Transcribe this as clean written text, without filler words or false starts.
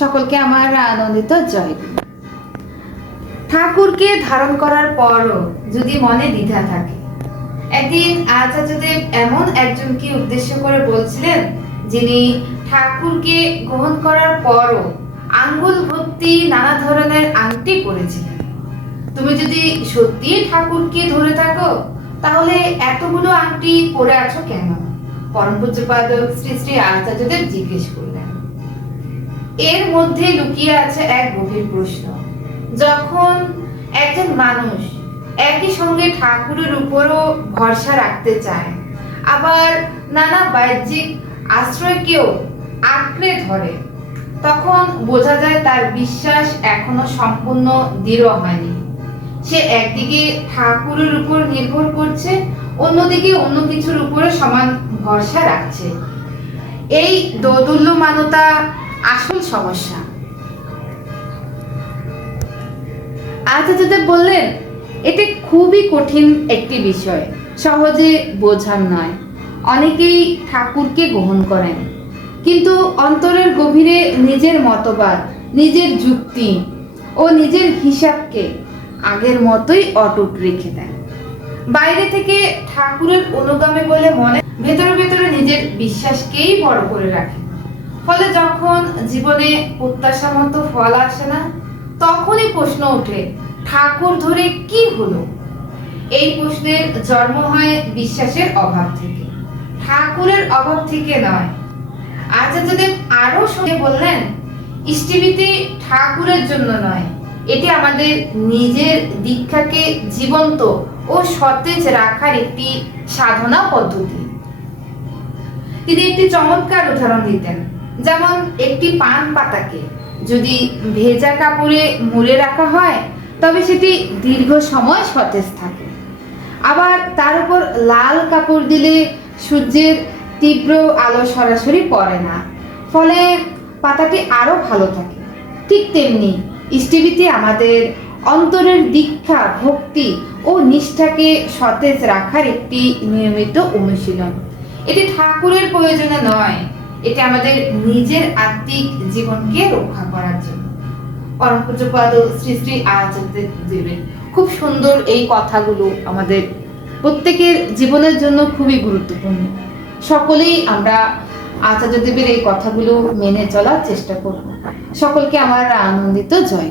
সকলকে আমার আনন্দিত জয়গুরু। ঠাকুরকে ধারণ করার পরও যদি মনে দ্বিধা থাকে, একদিন আচার্যদেব এমন একজনকে উদ্দেশ্য করে বলছিলেন, যিনি ঠাকুরকে গ্রহণ করার পরও আঙ্গুল ভর্তি নানা ধরনের আংটি পরেছিলেন। তুমি যদি সত্যি ঠাকুরকে ধরে থাকো, তাহলে এতগুলো আংটি পরে আছো কেন? পরম পূজ্যপাদ শ্রী শ্রী আচার্যদেব জিজ্ঞেস করলেন। এর মধ্যে লুকিয়ে আছে এক গভীর প্রশ্ন। যখন একজন মানুষ একই সঙ্গে ঠাকুরের উপরও ভরসা রাখতে চায়, আবার নানা বাহ্যিক আশ্রয়কেও আঁকড়ে ধরে, তখন বোঝা যায় তার বিশ্বাস এখনো সম্পূর্ণ দৃঢ় হয়নি। সে একদিকে ঠাকুরের উপর নির্ভর করছে, অন্যদিকে অন্য কিছুর উপরে সমান ভরসা রাখছে। এই দোদুল্যমানতা আসল সমস্যা। আচার্যদেব বললেন, এটা খুবই কঠিন একটি বিষয়, সহজে বোঝার নয়। অনেকেই ঠাকুরকে গ্রহণ করেন, কিন্তু অন্তরের গভীরে নিজের মতবাদ, নিজের যুক্তি ও নিজের হিসাবকে আগের মতোই অটুট রেখে দেন। বাইরে থেকে ঠাকুরের অনুগামী বলে মনে, ভেতরে ভেতরে নিজের বিশ্বাসকেই বড় করে রাখেন। ফলে যখন জীবনে প্রত্যাশা মতো ফল আসে না, তখনই প্রশ্ন ওঠে, ঠাকুর ধরে কি হলো? এই প্রশ্নের জন্ম হয় বিশ্বাসের অভাব থেকে, ঠাকুরের অভাব থেকে নয়। আচার্যদেব আরো সঙ্গে বললেন, ইষ্টিভীতি ঠাকুরের জন্য নয়, এটি আমাদের নিজের দীক্ষাকে জীবন্ত ও সতেজ রাখার একটি সাধনা পদ্ধতি। তিনি একটি চমৎকার উদাহরণ দিতেন। যেমন একটি পান পাতাকে যদি ভেজা কাপড়ে মুড়ে রাখা হয়, তবে সেটি দীর্ঘ সময় সতেজ থাকে। আবার তার উপর লাল কাপড় দিলে সূর্যের তীব্র আলো সরাসরি পড়ে না, ফলে পাতাটি আরো ভালো থাকে। ঠিক তেমনি ইষ্টিভীতি আমাদের অন্তরের দীক্ষা, ভক্তি ও নিষ্ঠাকে সতেজ রাখার একটি নিয়মিত অনুশীলন। এটি ঠাকুরের প্রয়োজনে নয়, এটি আমাদের নিজের আত্মিক জীবনকে রক্ষা করার জন্য। পরম পূজ্যপাদ শ্রী শ্রী আচার্যদেবের খুব সুন্দর এই কথাগুলো আমাদের প্রত্যেকের জীবনের জন্য খুবই গুরুত্বপূর্ণ। সকলেই আমরা আচার্যদেবের এই কথাগুলো মেনে চলার চেষ্টা করব। সকলকে আমার আনন্দিত জয়।